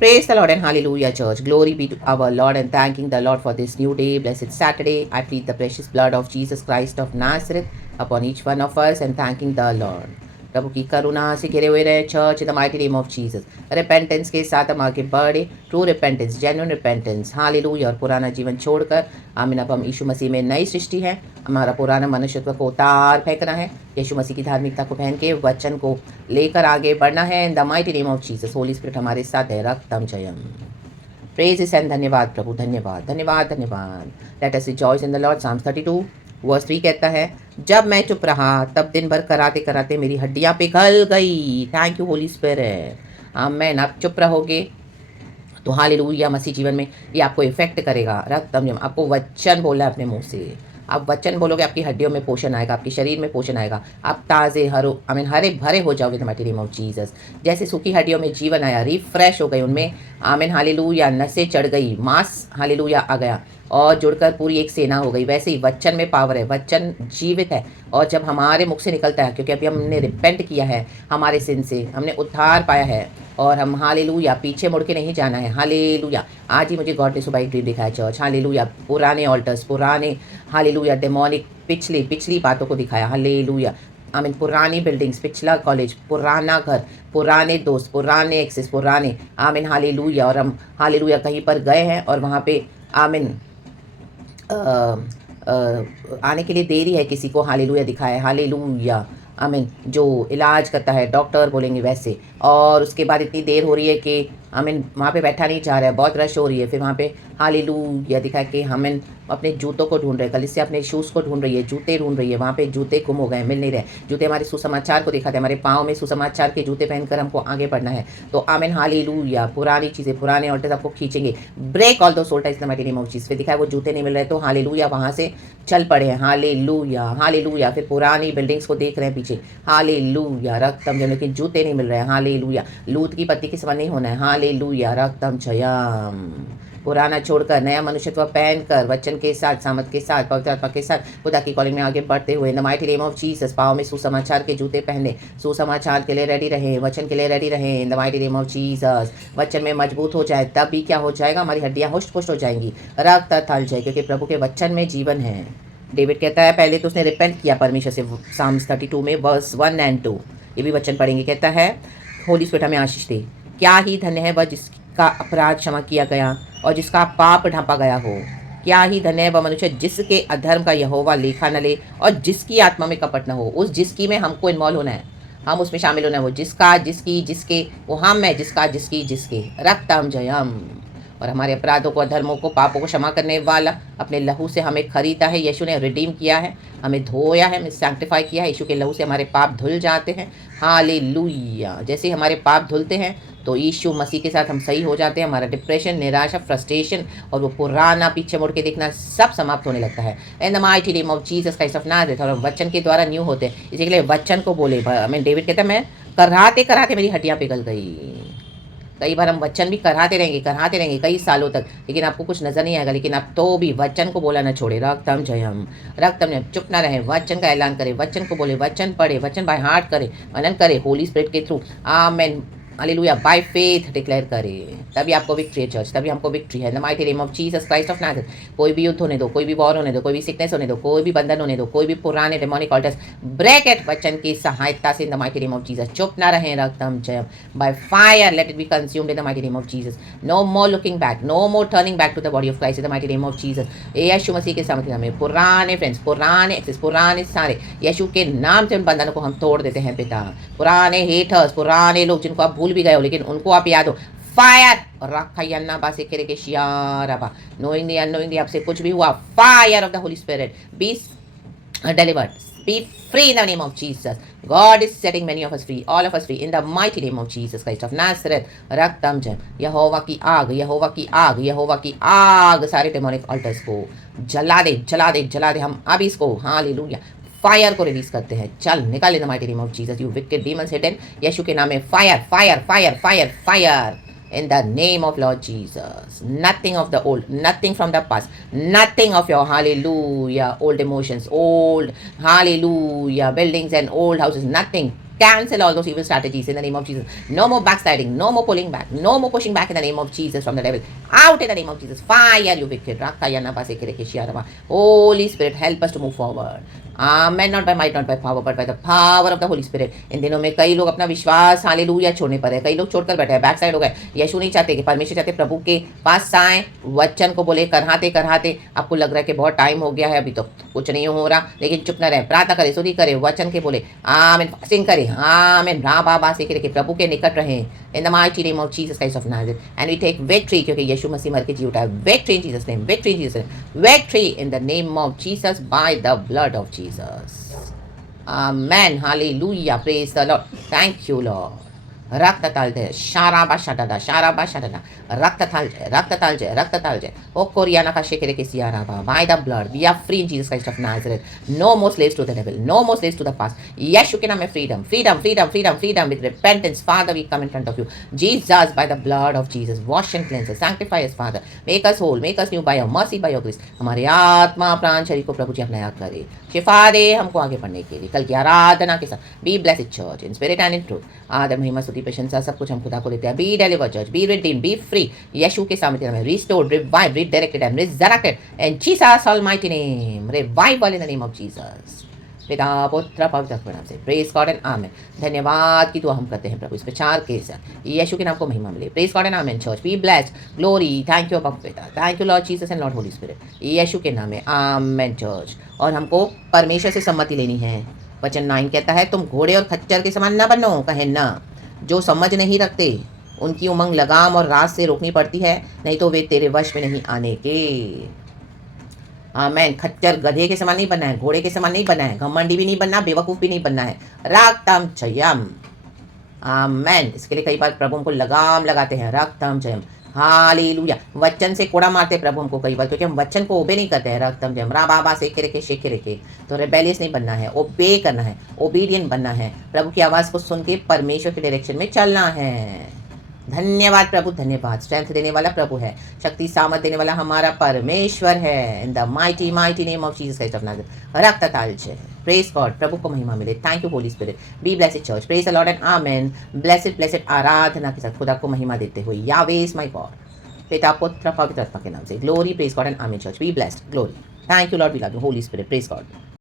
Praise the Lord and hallelujah, church. Glory be to our Lord and thanking the Lord for this new day, blessed Saturday. I plead the precious blood of Jesus Christ of Nazareth upon each one of us and thanking the Lord. प्रभु की करुणा से घिरे हुए रहे church in the mighty name of Jesus. Repentance के साथ हम आगे बढ़े, true repentance, genuine repentance, hallelujah. और पुराना जीवन छोड़कर आमीन, अब हम यीशु मसीह में नई सृष्टि है। हमारा पुराना मनुष्यत्व को उतार फेंकना है, यीशु मसीह की धार्मिकता को पहन के वचन को लेकर आगे बढ़ना है in the mighty name of Jesus. Holi spirit हमारे साथ है, रक्तम जयम। प्रेज इस एंड धन्यवाद प्रभु, धन्यवाद धन्यवाद धन्यवाद। Let us rejoice in the Lord. Psalms 32 verse 3 कहता है, जब मैं चुप रहा तब दिन भर कराते कराते मेरी हड्डियां पिघल गई। Thank you Holy spirit. आमीन। आप चुप रहोगे तो हालेलुया मसीह जीवन में ये आपको इफेक्ट करेगा। रक्तम जम, आपको वचन बोलना है अपने मुंह से। आप वचन बोलोगे, आपकी हड्डियों में पोषण आएगा, आपके शरीर में पोषण आएगा, आप ताज़े हरे भरे हो जाओगे the mighty name of Jesus. जैसे सूखी हड्डियों में जीवन आया, रिफ्रेश हो गई उनमें, आमीन हालेलुया, नसें चढ़ गई, मांस हालेलुया आ गया और जुड़कर पूरी एक सेना हो गई। वैसे ही वचन में पावर है, वचन जीवित है। और जब हमारे मुख से निकलता है, क्योंकि अभी हमने रिपेंट किया है हमारे सिन से, हमने उद्धार पाया है और हम हालेलुया पीछे मुड़ के नहीं जाना है। हालेलुया। आज ही मुझे गॉड ने सुबह एक ड्रीम दिखाया चर्च। हालेलुया। पुराने ऑल्टर्स, पुराने हालेलुया डेमोनिक पिछली पिछली बातों को दिखाया। हालेलुया। आमीन। पुरानी बिल्डिंग्स, पिछला कॉलेज, पुराना घर, पुराने दोस्त, पुराने एक्सेस, पुराने आमीन हालेलुया। और हम हालेलुया कहीं पर गए हैं और वहाँ पे आमीन आने के लिए देरी है किसी को, हालेलुया दिखाया है। हालेलुया। आमीन। जो इलाज करता है, डॉक्टर बोलेंगे वैसे। और उसके बाद इतनी देर हो रही है कि आमीन वहाँ पे बैठा नहीं जा रहा है, बहुत रश हो रही है। फिर वहाँ पे हालेलुया दिखा के हमें अपने जूतों को ढूंढ रहे हैं, कलीसिया अपने शूज़ को ढूंढ रही है, जूते ढूंढ रही है। वहाँ पे जूते गुम हो गए, मिल नहीं रहे। जूते हमारे सुसमाचार को दिखाते हैं, हमारे पाँव में सुसमाचार के जूते पहनकर हमको आगे बढ़ना है। तो आमीन हालेलुया। पुरानी चीज़ें, पुराने ऑल्टर्स आपको खींचेंगे। Break all those altars in the mighty name of Jesus. फिर दिखाया वो जूते नहीं मिल रहे तो हालेलुया वहाँ से चल पड़े हैं। Hallelujah hallelujah. फिर पुरानी बिल्डिंग्स को देख रहे हैं पीछे। हालेलुया। रक्तम जयम। लेकिन जूते नहीं मिल रहे हैं। हालेलुया। लूत की पत्ती के समान नहीं होना है। हालेलुया। रक्तम जयम। पुराना छोड़कर नया मनुष्यत्व पहनकर वचन के साथ, सामर्थ के साथ, पवित्र आत्मा के साथ खुदा की कॉलिंग में आगे बढ़ते हुए इन the mighty name of Jesus. पाँव में सुसमाचार के जूते पहने, सुसमाचार के लिए रेडी रहें, वचन के लिए रेडी रहें इन the mighty name of Jesus. वचन में मजबूत हो जाए तब भी क्या हो जाएगा, हमारी हड्डियां हुष्ट पुष्ट हो जाएंगी, रक्त थल जाए, क्योंकि प्रभु के वचन में जीवन है। डेविड कहता है पहले तो उसने रिपेंट किया परमेश्वर से, साम्स 32 में वर्स 1 और 2। ये भी वचन पढ़ेंगे। कहता है, होली स्पिरिट हमें आशीष दे। क्या ही धन्य है वह जिसका अपराध क्षमा किया गया और जिसका पाप ढांपा गया हो। क्या ही धन्य है वह मनुष्य जिसके अधर्म का यहोवा लेखा न ले और जिसकी आत्मा में कपट न हो। उस जिसकी में हमको इन्वॉल्व होना है, हम उसमें शामिल होना है। वो जिसका, जिसकी, जिसके, वो हम है, जिसका, जिसकी, जिसके। रक्तम जयम। और हमारे अपराधों को, अधर्मों को, पापों को क्षमा करने वाला अपने लहू से हमें खरीदा है। यीशु ने रिडीम किया है, हमें धोया है, हमें सैंक्टिफाई किया है। यीशु के लहू से हमारे पाप धुल जाते हैं। हालेलुया। जैसे हमारे पाप धुलते हैं तो यीशु मसीह के साथ हम सही हो जाते हैं। हमारा डिप्रेशन, निराशा, फ्रस्ट्रेशन और वो पुराना पीछे मुड़ के देखना सब समाप्त होने लगता है in the mighty name of Jesus Christ of Nazareth. और हम वचन के द्वारा न्यू होते हैं। इसी के लिए वचन को बोले। मैं डेविड कहता है, मैं कराते कराते मेरी हड्डियाँ पिघल गई। कई बार हम वचन भी कराते रहेंगे कई सालों तक, लेकिन आपको कुछ नजर नहीं आएगा। लेकिन आप तो भी वचन को बोला ना छोड़े। रक्तम जयम। रक्तम जयम। चुप ना रहे, वचन का ऐलान करे, वचन को बोले, वचन पढ़े, वचन बाय हार्ट करे, मनन करे होली स्पिरिट के through. Amen hallelujah. By faith declare करे, तभी आपको विक्ट्री है चर्च, तभी हमको विक्ट्री है in the mighty name of Jesus Christ of Nazareth. कोई भी युद्ध होने दो, कोई भी वॉर होने दो, कोई भी सिकनेस होने दो, कोई भी बंधन होने दो, कोई भी पुराने डेमोनिक ऑल्टर्स ब्रेक एट वचन की सहायता से in the mighty name of Jesus. चुप ना रहें। रक्तम जयम। By fire let it be consumed in the mighty name of Jesus. No more looking back, no more turning back to the body of Christ in the mighty name of Jesus. यीशु मसीह के सामर्थ्य में पुराने friends, पुराने access, पुराने सारे यीशु के नाम से उन बंधनों को हम तोड़ देते हैं पिता। पुराने हेटर्स, पुराने लोग जिनको आप भूल भी गए हो लेकिन उनको आप याद हो, फायर रखैन्ना बासे करे के शियाराबा। नोइंगली अननोइंगली आपसे कुछ भी हुआ, fire of the Holy Spirit be delivered, be free in the name of Jesus. God is setting many of us free, all of us free in the mighty name of Jesus Christ of Nazareth. रक्तम जय। यहोवा की आग, यहोवा की आग, यहोवा की आग सारे demonic alters को जला दे, जला दे, जला दे। हम अब इसको हालेलुया फायर को रिलीज करते हैं। चल निकाल in the mighty name of Jesus you wicked demons hidden. यीशु के नाम में fire fire fire fire fire in the name of Lord Jesus. Nothing of the old, nothing from the past, nothing of your hallelujah old emotions, old hallelujah buildings and old houses, nothing Cancel all those evil strategies in the name of Jesus. No more backsliding, no more pulling back, no more pushing back in the name of Jesus from the devil. Out in the name of Jesus. Fire, you wicked. Holy Spirit, help us to move forward. Amen. Not by might, not by power, but by the power of the Holy Spirit. इन दिनों में कई लोग अपना विश्वास hallelujah छोड़ने पर है, कई लोग छोड़कर बैठे हैं, बैक साइड हो गए। यीशु नहीं चाहते कि परमेश्वर चाहते प्रभु के पास आए, वचन को बोले, करहाते करहाते आपको लग रहा है कि बहुत टाइम हो गया है, अभी तो कुछ नहीं हो रहा, लेकिन चुप न रहे, प्रार्थना करे, स्तुति करे, वचन के बोले, आमीन, फास्टिंग करे, आमीन, बाबा से के प्रभु के निकट रहे in the mighty name of Jesus Christ of Nazareth and we take victory, क्योंकि यीशु मसीह मर के जी उठा है। Victory in Jesus name, victory in Jesus name, victory in the name of Jesus by the blood of Jesus. Amen, hallelujah, praise the Lord, thank you Lord. रक्त ताल जय, शाराबा शादादा, रक्त ताल जय, ओ कोरियाना का शेकरे के सियाराबा, by the blood we are free in Jesus Christ of Nazareth, no more slaves to the devil, no more slaves to the past. यीशु के नाम में freedom, freedom, freedom, freedom, freedom with repentance. Father we come in front of you, Jesus by the blood of Jesus, wash and cleanse us, sanctify us father, make us whole, make us new by your mercy, by your grace. हमारे आत्मा प्राण शरीर को प्रभु जी अपना करे, शिफा दे हमको आगे बढ़ने के लिए। कल की आराधना के साथ B blessed church in spirit and in truth, आदर महिमा स्तुति प्रशंसा सब कुछ हम खुदा को देते हैं। Be delivered church, be redeemed, be free, यीशु के सामने में restored, revive, redirected and resurrected in Jesus almighty name, revival in the name of Jesus. पिता पुत्र पवित्र आत्मा के नाम से, प्रेज गॉड एंड आमेन। धन्यवाद की दुआ हम करते हैं प्रभु इस प्रचार के साथ, यीशु के नाम को महिमा मिले। Praise God and amen. Church be blessed, glory, thank you बाप पिता, thank you Lord Jesus and Lord Holy Spirit, यीशु के नाम में आमेन। चर्च, और हमको परमेश्वर से सम्मति लेनी है। वचन 9 कहता है, तुम घोड़े और खच्चर के समान न बनो, कहे ना, जो समझ नहीं रखते, उनकी उमंग लगाम और रात से रोकनी पड़ती है, नहीं तो वे तेरे वश में नहीं आने के। आमेन। खच्चर गधे के समान नहीं बनना है, घोड़े के समान नहीं बनना है, घमंडी भी नहीं बनना, बेवकूफ़ भी नहीं बनना है। रागतम चयम, आमेन। इसके लिए कई बार प्रभु हमको लगाम लगाते हैं, रागतम चयम, हालेलुया। वचन से कोड़ा मारते प्रभु हमको कई बार, क्योंकि हम वचन को ओबे नहीं करते हैं। रक्तम जयम, रा बाबा शेखे रेखे, तो रेबेलियस नहीं बनना है, ओबे करना है, ओबीडियंट बनना है, प्रभु की आवाज़ को सुन के परमेश्वर के डायरेक्शन में चलना है। धन्यवाद प्रभु, धन्यवाद। स्ट्रेंथ देने वाला प्रभु है, शक्ति सामर्थ देने वाला हमारा परमेश्वर है। In the mighty mighty name of Jesus Christ of Nazareth, रक्त ताल जय, प्रेज गॉड, प्रभु को महिमा मिले। Thank you Holy Spirit, be blessed church, praise the Lord and amen. Blessed blessed आराधना के साथ खुदा को महिमा देते हुए, यावे इज माय गॉड, पिता पुत्र पवित्र आत्मा के नाम से, glory, praise God and amen. Church be blessed, glory, thank you Lord, we love you Holy Spirit, praise God.